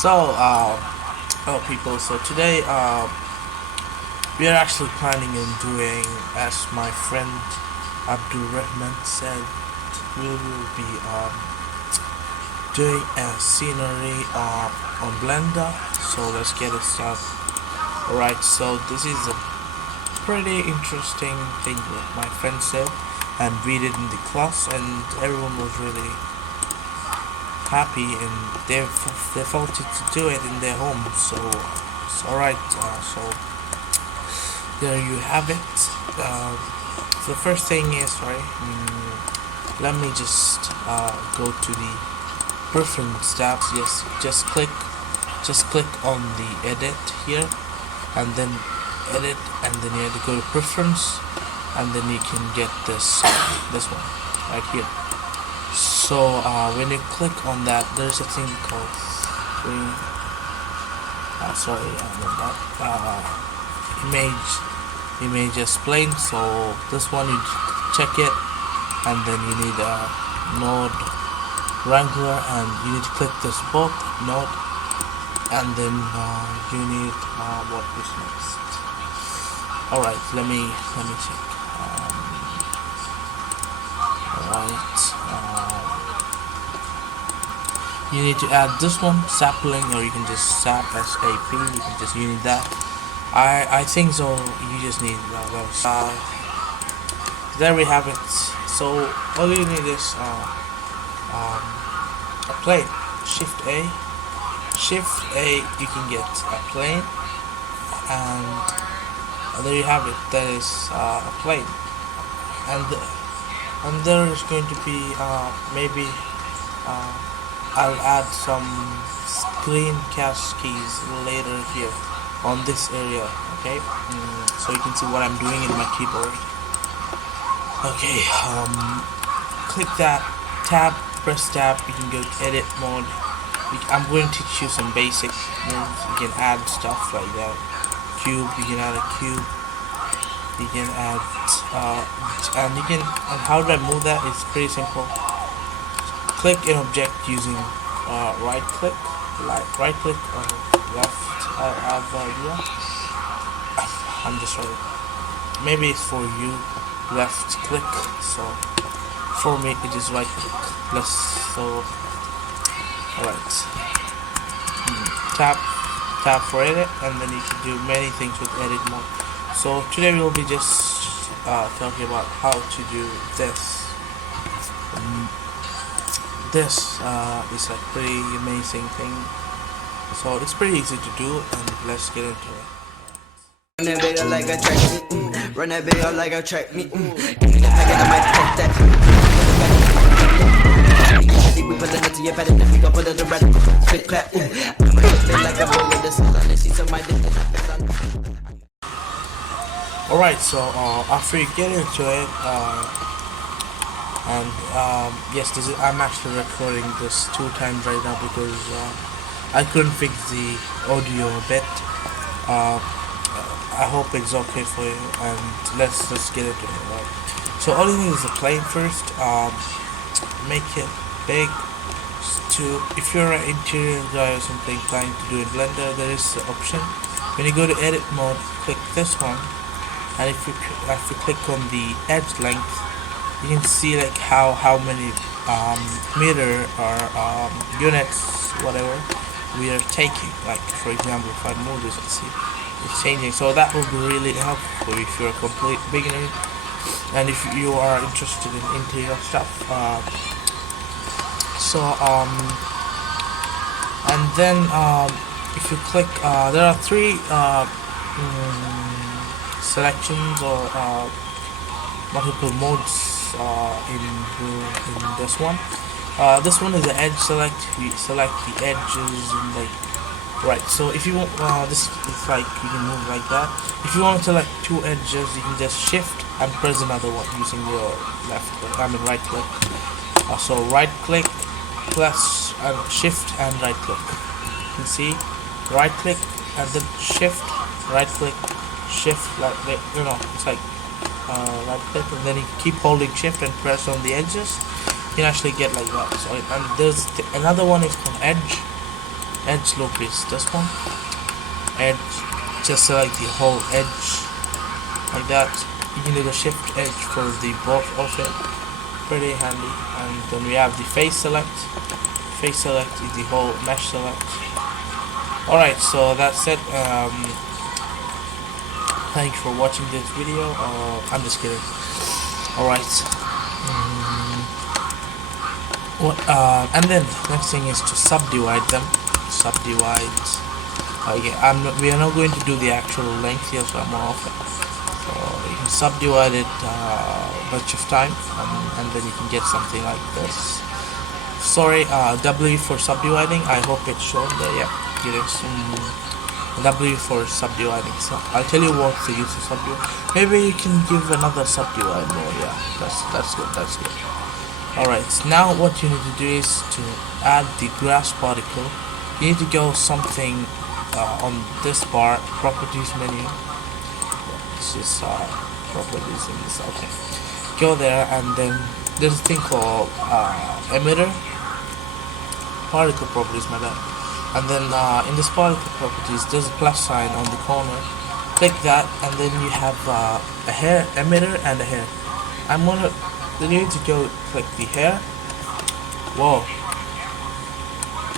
So, hello people. So today, we are actually planning on doing, as my friend Abdul Rahman said, we will be doing a scenery on Blender. So let's get it started. Alright. So this is a pretty interesting thing that my friend said, and we did in the class, and everyone was really happy, and they felt it to do it in their home. So it's alright. So there you have it. The first thing is let me just go to the preference tab. Yes, just click on the edit here, and then edit, and then you have to go to preference, and then you can get this one right here. So when you click on that, there's a thing called screen. Sorry, image explain. So this one you check it, and then you need a node wrangler, and you need to click this both node, and then you need what is next. All right, let me check. You need to add this one, sapling, or you can just sap SAP. You need that. I think so. You just need those. There we have it. So all you need is a plane. Shift A. You can get a plane, and there you have it. That is a plane, and there is going to be maybe. I'll add some screencast keys later here on this area, okay? So you can see what I'm doing in my keyboard. Okay, click that tab, press tab, you can go to edit mode. I'm going to teach you some basic moves. You can add stuff like that. Cube, you can add a cube. You can add, and how do I move that? It's pretty simple. Click an object using right click or left. I have no idea. I'm just trying. Maybe it's for you left click. So for me it is right click. Alright. Tap for edit, and then you can do many things with edit mode. So today we will be just talking about how to do this. This is a pretty amazing thing, so it's pretty easy to do, and let's get into it. Run that video like a track, run that video like a track, we put it into your bed, and we gon' put it to rest, click clap, like a bowl with the sun, and see some my Alright, so after you get into it, and yes, I'm actually recording this 2 times right now because I couldn't fix the audio a bit. I hope it's okay for you, and let's get into it. Right? So all you need is a plane first. Make it big. If you're an interior guy or something trying to do in Blender, there is the option. When you go to edit mode, click this one, and if you click on the edge length, you can see like how many meter or units, whatever, we are taking. Like for example, if I move this, let's see, it's changing. So that will be really helpful if you're a complete beginner, and if you are interested in interior stuff. And then if you click, there are 3 selections or multiple modes in this one. This one is the edge select. We select the edges and right. So if you want, this is like you can move like that. If you want to select 2 edges, you can just shift and press another one using your right click. So right click plus shift and right click. You can see right click and then shift, right click, shift, like it's like right click, and then you keep holding shift and press on the edges. You can actually get like that. So and there's another one is called edge. edge loop is this one. Edge, just select the whole edge like that. You can do the shift edge for the both of it, pretty handy. And then we have the face select. Face select is the whole mesh select. Alright, so that's it. Thanks for watching this video. I'm just kidding. Alright. And then next thing is to subdivide them. Subdivide. We are not going to do the actual length here, so I'm off it. So you can subdivide it a bunch of time, and then you can get something like this. Sorry, W for subdividing. I hope it's shown there. Yeah, it is. W for subdividing. So I'll tell you what to use to subdivide. Maybe you can give another subdivide mode. Yeah, that's good. That's good. Alright, now what you need to do is to add the grass particle. You need to go something on this bar, properties menu. This is properties in this. Okay, go there, and then there's a thing called emitter particle properties, my bad. And then in this particle properties, there's a plus sign on the corner. Click that, and then you have a hair emitter and a hair. Then you need to go click the hair. Whoa.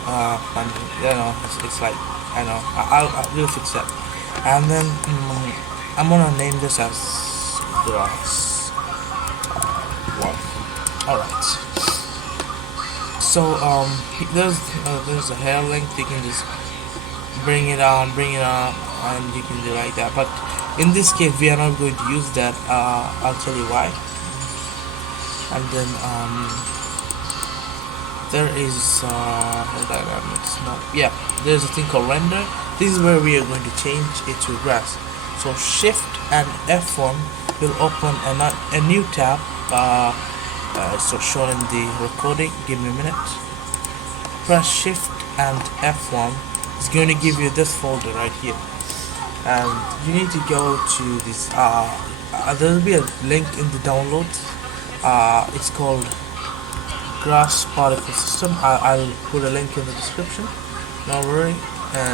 And you know, it's like, I know, I'll fix that. And then I'm gonna name this as grass 1. Alright. So there's a hair length. You can just bring it on, and you can do like that. But in this case, we are not going to use that. I'll tell you why. And then there is there's a thing called render. This is where we are going to change it to grass. So shift and F1 will open a new tab. So shown in the recording. Give me a minute. Press shift and F1. It's going to give you this folder right here, and you need to go to this. There will be a link in the downloads. It's called Grass Particle System. I'll put a link in the description. No worry.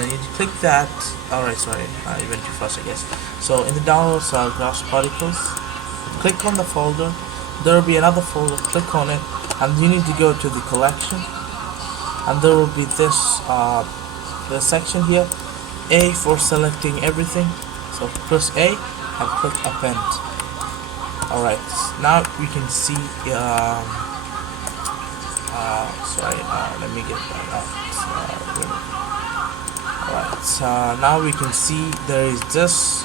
You click that. Alright, sorry, I went too fast, I guess. So in the downloads are Grass Particles. Click on the folder. There will be another folder. Click on it, and you need to go to the collection. And there will be this the section here. A for selecting everything. So press A and click append. Alright, now we can see let me get that out. Alright, now we can see there is this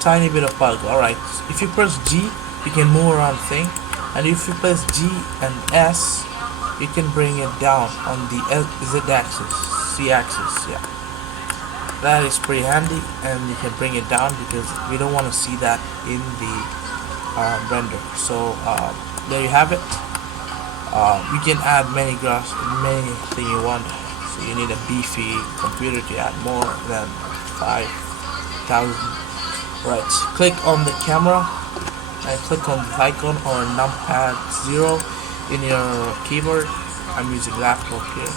tiny bit of particle. Alright, if you press G, you can move around thing, and if you press G and S, you can bring it down on the Z axis, C axis. Yeah, that is pretty handy, and you can bring it down because we don't want to see that in the render. So there you have it. You can add many thing you want. So you need a beefy computer to add more than 5,000. Right, click on the camera and click on the icon or numpad 0 in your keyboard. I'm using laptop here.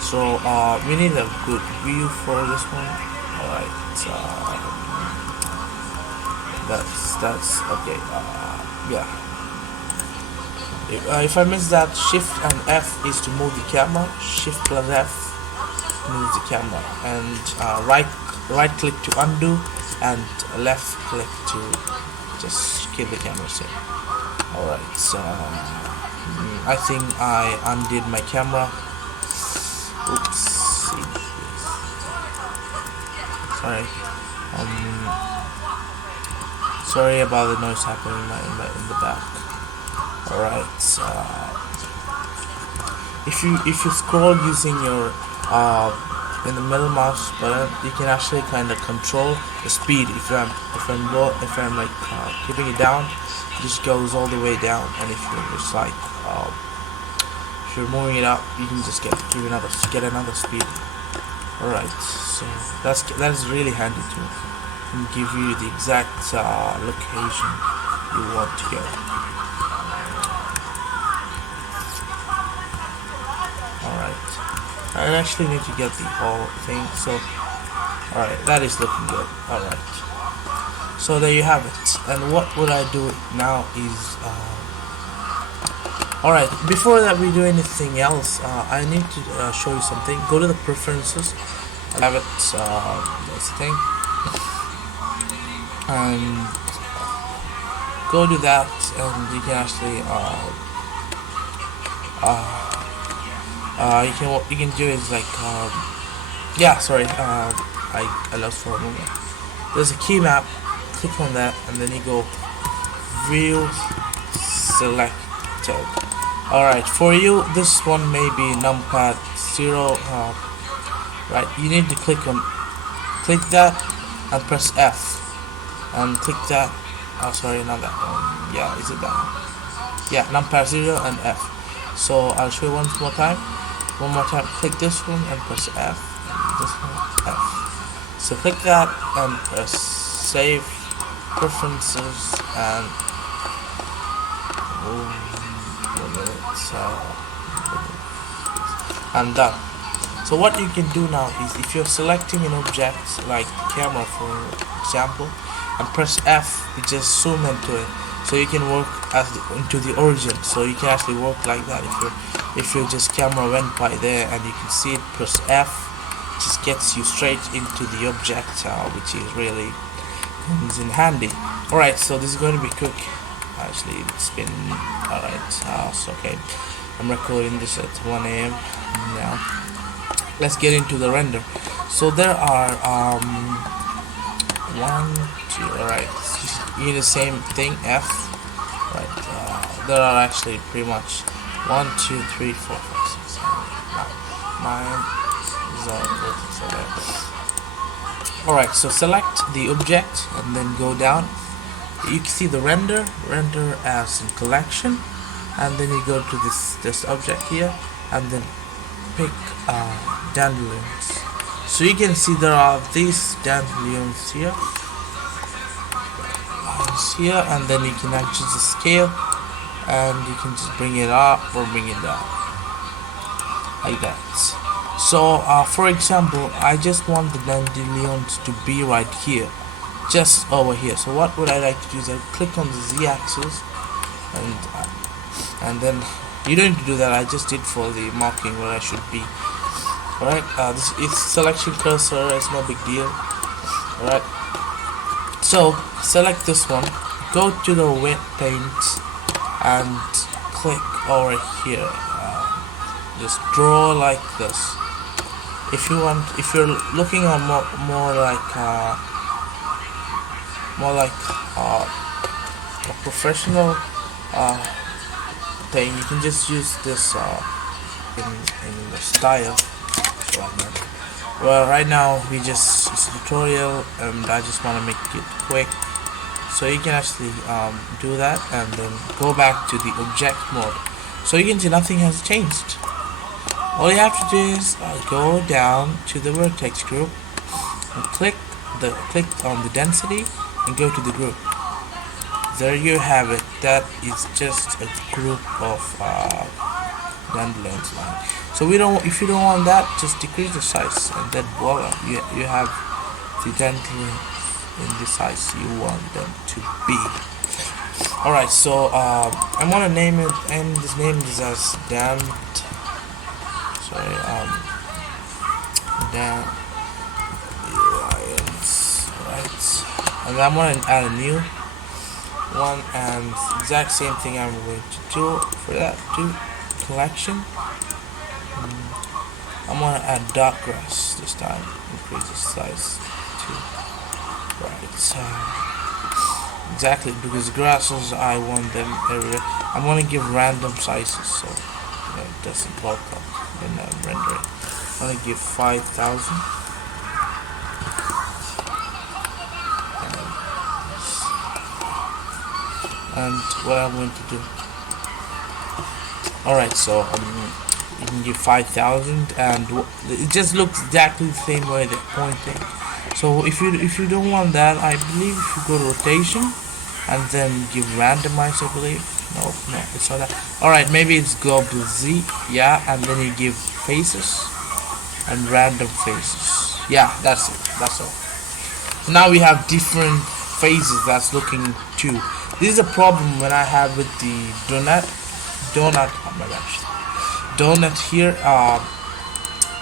So we need a good view for this one. Alright, that's okay. Yeah. If I miss that, shift and F is to move the camera. Shift plus F moves the camera, and right click to undo, and left click to just keep the camera safe. Alright, so I think I undid my camera. Oops. Sorry about the noise happening in the back. Alright, if you scroll using your in the middle mouse button, you can actually kind of control the speed. If I'm like keeping it down, it just goes all the way down, and if you're just like if you're moving it up, you can just get another speed. Alright, so that is really handy too. Can give you the exact location you want to go. Alright, I actually need to get the whole thing. So, alright, that is looking good. Alright. So there you have it. And what would I do now is, alright, before that we do anything else, I need to show you something. Go to the preferences. I have it, this thing. And go to that, and you can actually, what you can do is like, yeah, sorry, I lost for a moment. There's a key map. Click on that, and then you go view selected. Alright, for you this one may be numpad 0. Right, you need to click that and press F, and click that. Oh, sorry, not that one. Yeah, is it that one? Yeah, numpad 0 and F. So I'll show you one more time. Click this one and press F. This one, F. So click that and press save preferences, and I'm done. So what you can do now is, if you're selecting an object like camera for example, and press F, you just zoom into it, so you can work into the origin. So you can actually work like that. If your just camera went by there and you can see it, press F, it just gets you straight into the object, which is really comes in handy. Alright, so this is going to be quick. Actually, it's been alright. So okay, I'm recording this at 1 a.m. now. Let's get into the render. So there are 1, 2. Alright, you need the same thing, F. Right, there are actually pretty much 1, 2, 3, 4, 5, 6, 7, 8, 9, 10. Alright, so select the object and then go down. You can see the render as in collection, and then you go to this object here, and then pick dandelions. So you can see there are these dandelions here, and then you can adjust the scale, and you can just bring it up or bring it down like that. So for example, I just want the dandelions to be right here, just over here. So what would I like to do is I click on the Z-axis, and then you don't need to do that. I just did for the marking where I should be. Alright, this is selection cursor, it's no big deal. Alright, so select this one, go to the wet paint and click over here. Just draw like this. If you're looking at more like a professional thing, you can just use this in the style. Well, right now it's a tutorial, and I just want to make it quick. So you can actually do that, and then go back to the object mode. So you can see nothing has changed. All you have to do is go down to the vertex group and click on the density and go to the group. There you have it. That is just a group of dandelions line. So if you don't want that, just decrease the size, and then voila, you have the dandelion in the size you want them to be. Alright, so I'm gonna name it, and this name is as dandelions, right? And I'm gonna add a new one, and exact same thing I'm going to do for that. Do collection. I'm gonna add dark grass this time. Increase the size to right. Exactly, because grasses I want them everywhere. I'm gonna give random sizes, so it doesn't bulk up when I'm rendering. I'm gonna give 5,000. And what I'm going to do. Alright, so you can give 5,000, and it just looks exactly the same way they're pointing. So if you don't want that, I believe if you go to rotation and then give randomize, I believe. No, it's not that. Alright, maybe it's global Z, yeah, and then you give faces. and random faces. Yeah, that's it. That's all. So now we have different faces that's looking too. This is a problem when I have with the donut. Oh my gosh, donut here.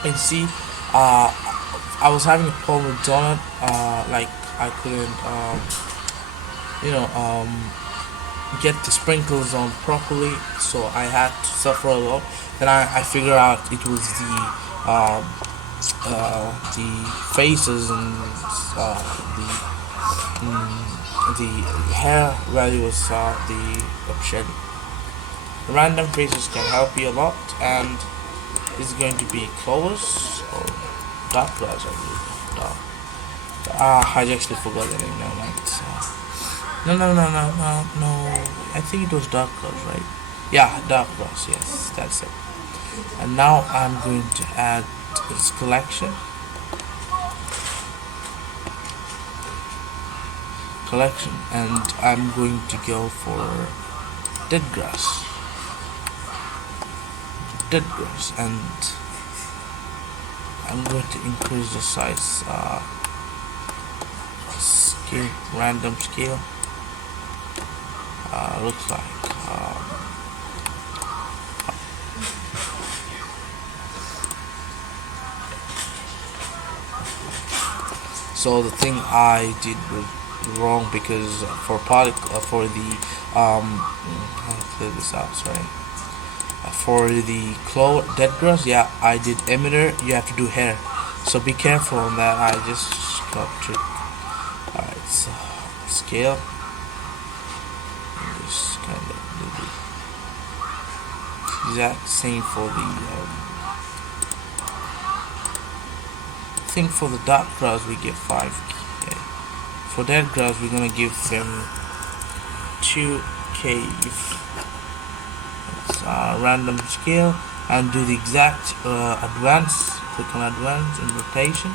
And see, I was having a problem with donut. Like I couldn't, you know, get the sprinkles on properly, so I had to suffer a lot. Then I figured out it was the faces and the hair value was the shed. Random faces can help you a lot, and it's going to be colors or dark colors, I believe. Dark. I actually forgot the name now. Like, no. I think it was dark colors, right? Yeah, dark colors. Yes, that's it. And now I'm going to add this collection, and I'm going to go for dead grass, and I'm going to increase the size, scale, random scale. Looks like so the thing I did was wrong, because for the I'll clear this out, sorry. For the dead grass, yeah, I did emitter. You have to do hair, so be careful on that. I just got tricked. Alright, so scale. Just kind of do the exact same for the thing. For the dark grass we give 5k. For dead grass we're gonna give them 2k. Random scale, and do the exact advance. Click on advance in rotation,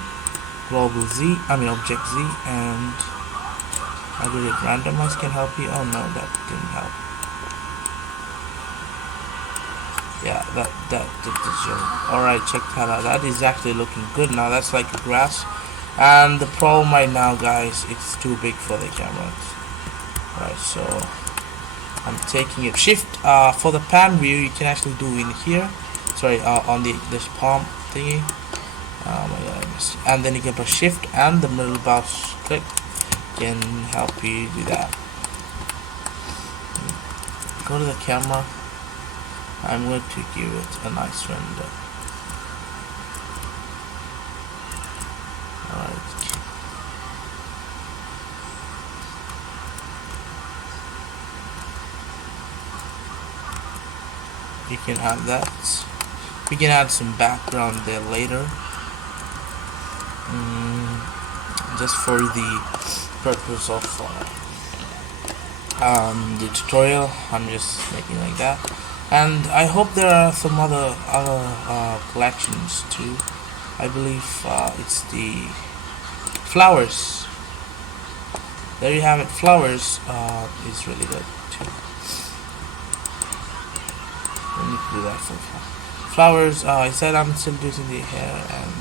global Z, object Z, and I believe randomize can help you. Oh no, that didn't help. Yeah, that did the job. Alright, check that out. That is actually looking good now. That's like a grass. And the problem right now, guys, it's too big for the cameras. Alright, so I'm taking it. Shift for the pan view, you can actually do in here. Sorry, on this palm thingy. Oh my god, I missed it. And then you can press shift and the middle mouse click can help you do that. Go to the camera. I'm going to give it a nice render. Alright. You can have that. We can add some background there later. Just for the purpose of the tutorial, I'm just making like that. And I hope there are some other collections too. I believe it's the flowers. There you have it. Flowers is really good too. We need to do that for flowers. I said I'm still using the hair and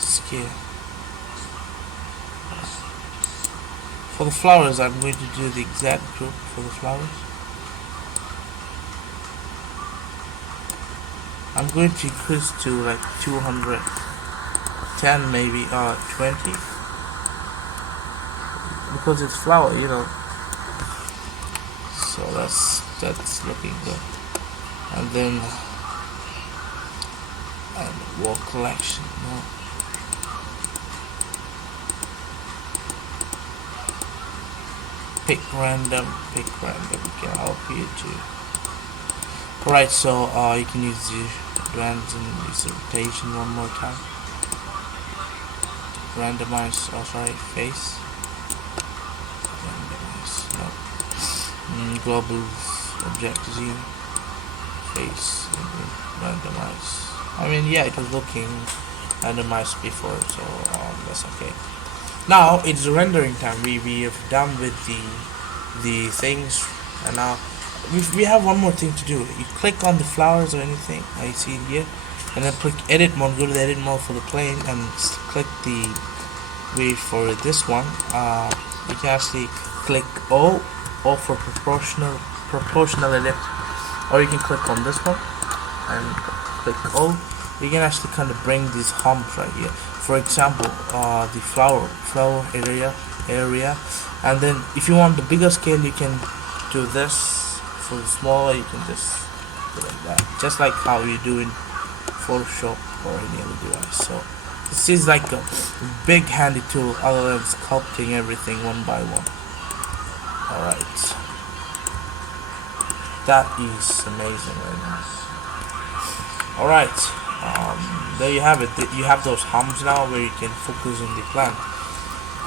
scale. For the flowers, I'm going to do the exact group for the flowers. I'm going to increase to like 210 maybe, 20, because it's flower, you know. So that's looking good. And then wall collection. No. Pick random can help you too. Alright, so you can use the advance and use the rotation one more time. Randomize, face. Randomize, no. Global object Z. Face, randomize. I mean, yeah, it was looking randomized before, so that's okay. Now it's rendering time. We have done with the things, and now we have one more thing to do. You click on the flowers or anything I see here, and then click edit mode. Go to the edit mode for the plane and click the way for this one. You can actually click O for proportional edit, or you can click on this one and click O. You can actually kind of bring these humps right here. For example, the flower area, and then if you want the bigger scale, you can do this. For the smaller, you can just do like that, just like how you do in Photoshop or any other device. So this is like a big handy tool other than sculpting everything one by one. Alright, that is amazing right now. Alright, there you have it. You have those humps now where you can focus on the plan.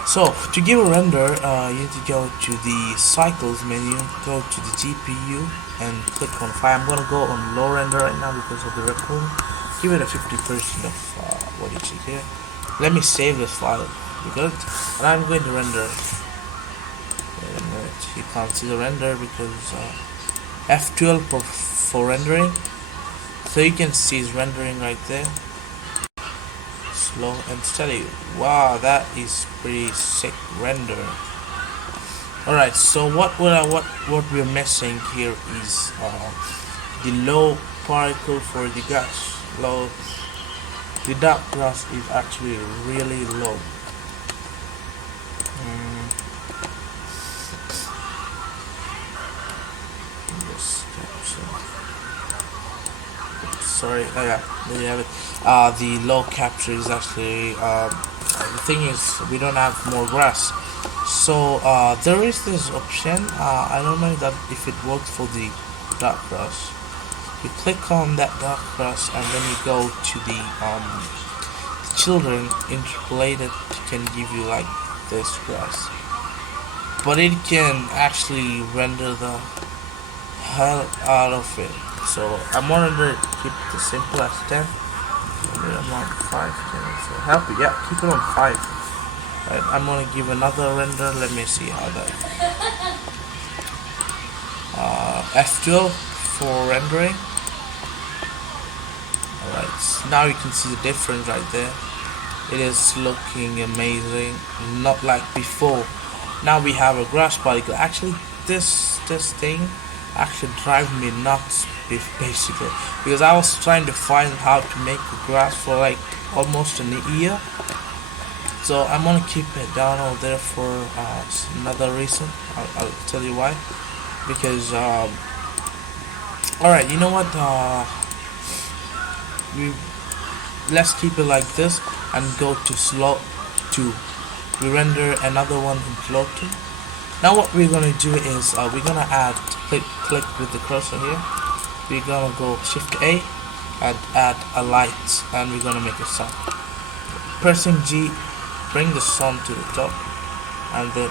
So to give a render, you need to go to the cycles menu, go to the GPU and click on file. I'm gonna go on low render right now because of the recording. Give it a 50% of what you see here. Let me save this file because, and I'm going to render. Wait a minute, you can't see the render because F12 for rendering. So you can see it's rendering right there. Slow and steady. Wow, that is pretty sick render. Alright, so what we're missing here is the low particle for the gas. Low, the dark grass is actually really low. Sorry, yeah, there you have it. The low capture is actually the thing is we don't have more grass, so there is this option. I don't know if it works for the dark grass. You click on that dark grass and then you go to the children interpolated. Can give you like this grass, but it can actually render the hell out of it. So I'm gonna keep it as simple as 10. I'm on 5. So help it, yeah, keep it on 5. Right, I'm gonna give another render. Let me see how that. F12 for rendering. Alright, so now you can see the difference right there. It is looking amazing, not like before. Now we have a grass particle. Actually, this thing actually drive me nuts basically, because I was trying to find how to make the grass for like almost an year. So I'm gonna keep it down over there for another reason. I'll tell you why. Because alright, you know what, let's keep it like this and go to slow 2. We render another one in slow 2. Now what we're gonna do is we're gonna add, click with the cursor here. We're gonna go Shift A and add a light, and we're gonna make a sun. Pressing G, bring the sun to the top, and then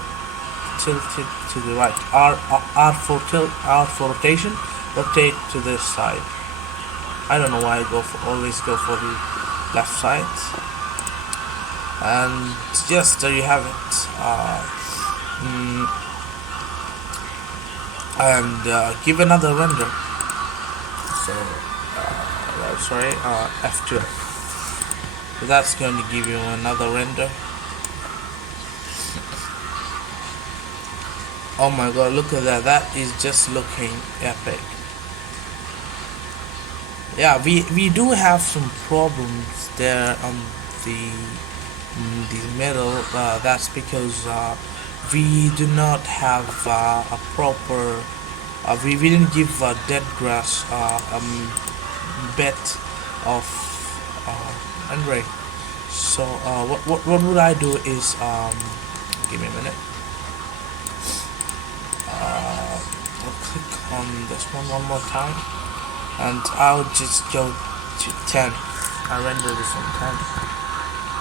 tilt it to the right. R for tilt, R for rotation. Rotate to this side. I don't know why I always go for the left side. And yes, there you have it. And give another render. So sorry, F12. So that's going to give you another render. Oh my god, look at that. That is just looking epic. Yeah, we do have some problems there on the middle. That's because we do not have a proper we didn't give dead grass bed of rendering. So what would I do is give me a minute. I'll click on this one more time, and I'll just go to 10. I render this on 10.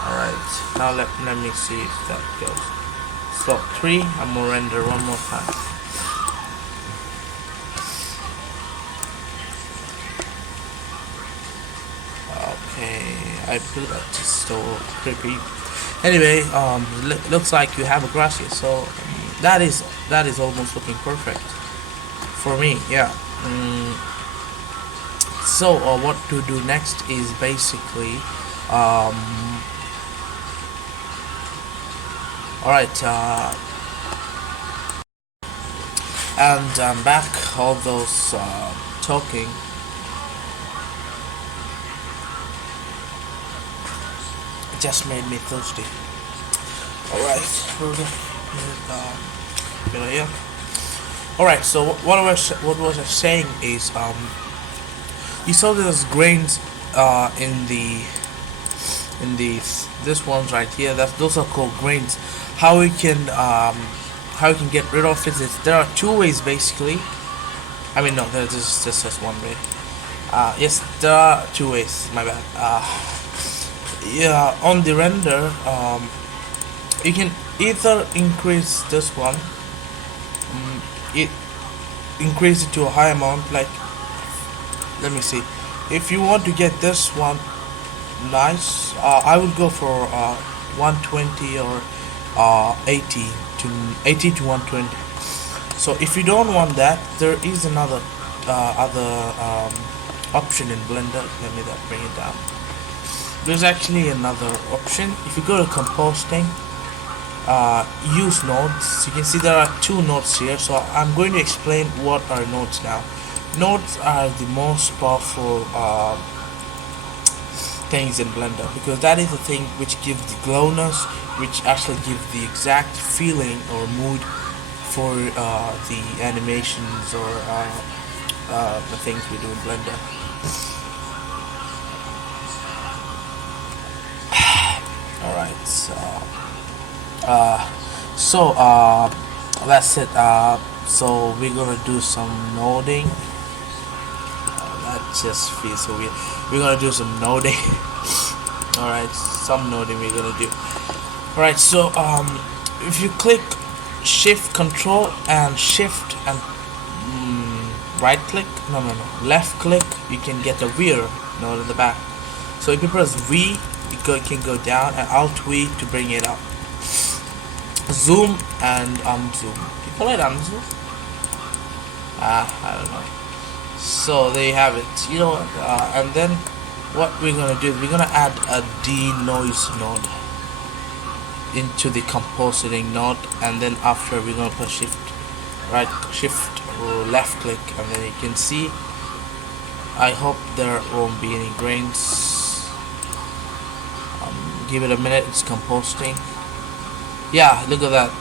Alright, now let me see if that goes. Slot 3, I'm gonna render one more time. Okay, I feel that just so creepy. Anyway, looks like you have a grass here, so that is almost looking perfect for me. Yeah. So what to do next is basically um, alright, and I'm back. All those talking. It just made me thirsty. Alright, we're gonna here. Alright, so what was I saying is you saw those grains in this ones right here. Those are called grains. How we can get rid of it is there are two ways basically. I mean no, there's just one way. Yes, there are two ways. My bad. Yeah, on the render, you can either increase this one, it increase it to a high amount. Like, let me see. If you want to get this one nice, I would go for 120 or 80 to 120. So if you don't want that, there is another option in Blender. Let me bring it down. There's actually another option. If you go to composting, use nodes, you can see there are two nodes here. So I'm going to explain what are nodes now. Nodes are the most powerful things in Blender, because that is the thing which gives the glowness, which actually gives the exact feeling or mood for the animations or the things we do in Blender. Alright, so that's it. So we're gonna do some noding. That just feels so weird. We're gonna do some noding. Alright, some noding we're gonna do. Alright, so if you click shift control and shift and right click, left click, you can get a weird node in the back. So if you press V, you can go down, and Alt V to bring it up. Zoom and unzoom. You call it unzoom? I don't know. So there you have it. You know, and then what we're gonna do is we're gonna add a denoise node into the compositing node, and then after we're gonna press shift or left click, and then you can see. I hope there won't be any grains. Give it a minute. It's composting. Yeah, look at that.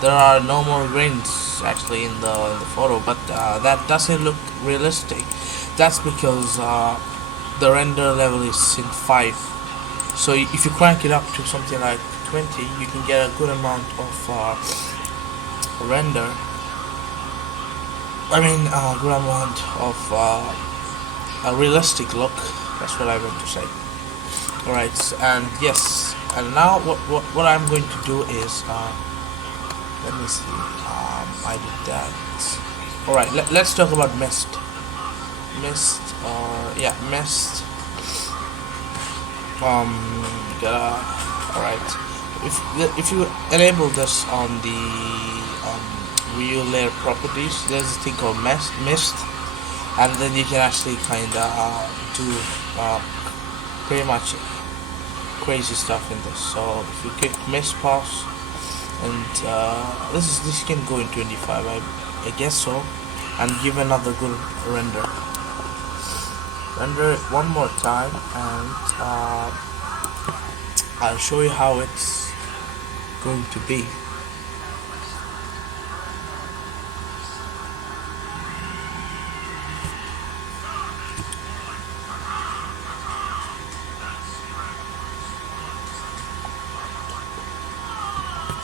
There are no more grains actually in the photo, but that doesn't look realistic. That's because the render level is in 5. So if you crank it up to something like 20, you can get a good amount of render. I mean, a good amount of a realistic look. That's what I meant to say. Alright, and yes, and now what I'm going to do is let me see. I did that. Alright, let's talk about mist. Mist, mist. Alright, if you enable this on the view layer properties, there's a thing called mist, and then you can actually kinda do pretty much crazy stuff in this. So if you click mist pass, and this can go in 25, I guess so, and give another good render it one more time, and I'll show you how it's going to be.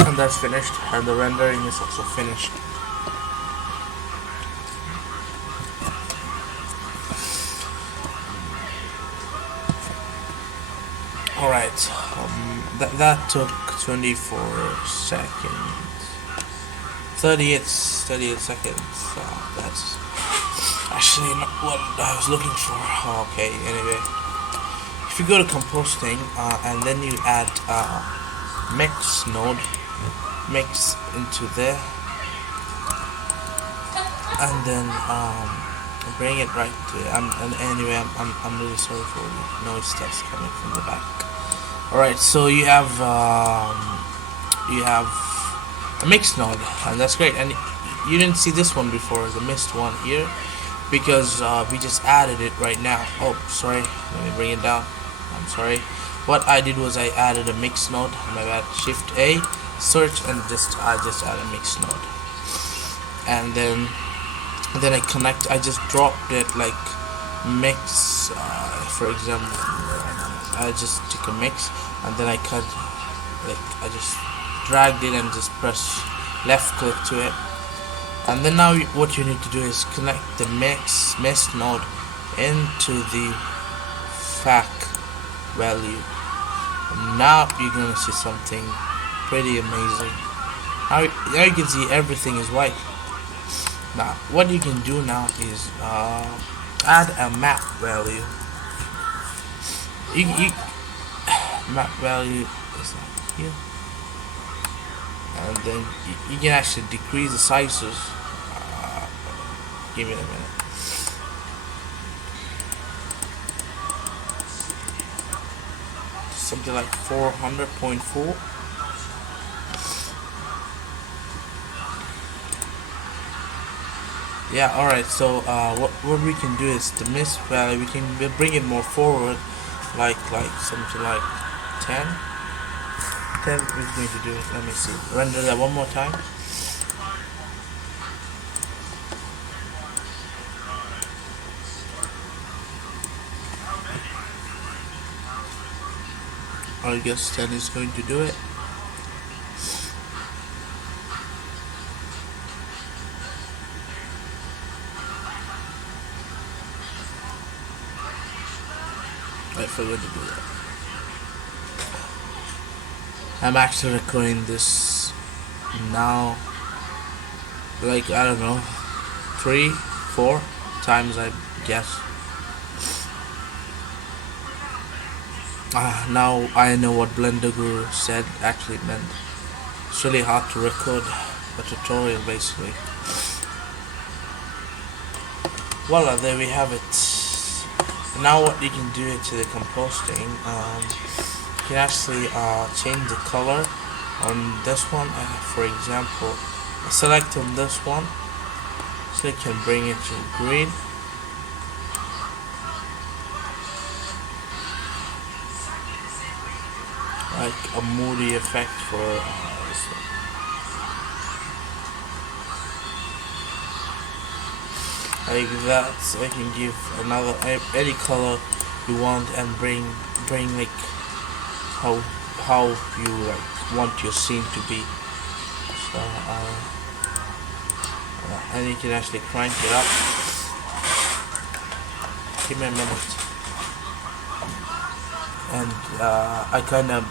And that's finished, and the rendering is also finished. Alright, that took 24 seconds. 38 seconds. That's actually not what I was looking for. Okay, anyway. If you go to composting, and then you add mix node, mix into there, and then bring it right to it. And anyway, I'm really sorry for the noise that's coming from the back. Alright, so you have a mixed node, and that's great. And you didn't see this one before, the missed one here, because we just added it right now. Oh, sorry, let me bring it down. I'm sorry. What I did was I added a mixed node. My bad. Shift A, search, and I just add a mixed node, and then I connect. I just dropped it like mix. For example, I just took a mix, and then I cut. Like I just dragged it and just press left click to it. And then now what you need to do is connect the mixed node into the FAC value. And now you're gonna see something pretty amazing. Now you can see everything is white. Now what you can do now is add a map value. You map value is like here, and then you can actually decrease the sizes. Give me a minute. Something like 400.4. Yeah, alright, so what we can do is the mist value, we can bring it more forward, like something like 10 is going to do it. Let me see, render that one more time. I guess 10 is going to do it. I forgot to do that. I'm actually recording this now, like I don't know, 3-4 times I guess. Now I know what Blender Guru said actually meant. It's really hard to record a tutorial basically. Voila, there we have it. Now what you can do to the composting, you can actually change the color on this one. For example, select on this one, so you can bring it to green. Like a moody effect for this one. Like that, so I can give another any color you want and bring like how you like want your scene to be. So and you can actually crank it up. Give me a minute. And I kind of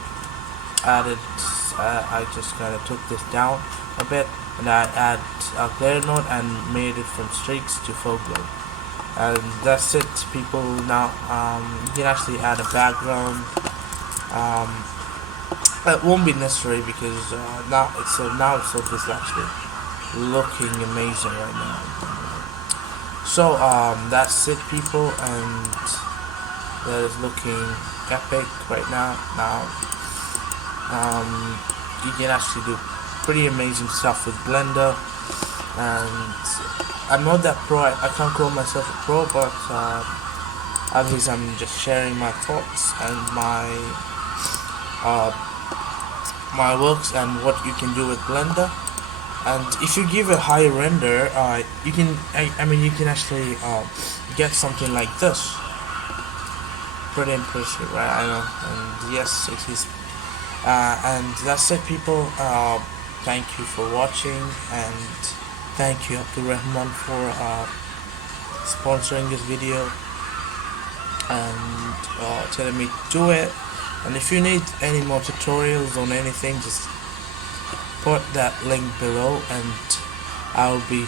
added, I just kind of took this down a bit, and I add a glare node and made it from streaks to foreground, and that's it, people. Now you can actually add a background. It won't be necessary because now it's actually looking amazing right now. So that's it, people, and that is looking epic right now. You can actually do pretty amazing stuff with Blender, and I'm not that pro. I can't call myself a pro, but at least I'm just sharing my thoughts and my works and what you can do with Blender. And if you give a high render, you can you can actually get something like this. Pretty impressive, right? I know. And yes, it is. And that's it, people. Thank you for watching, and thank you Abdul Rahman for sponsoring this video and telling me to do it. And if you need any more tutorials on anything, just put that link below and I'll be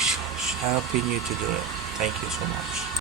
helping you to do it. Thank you so much.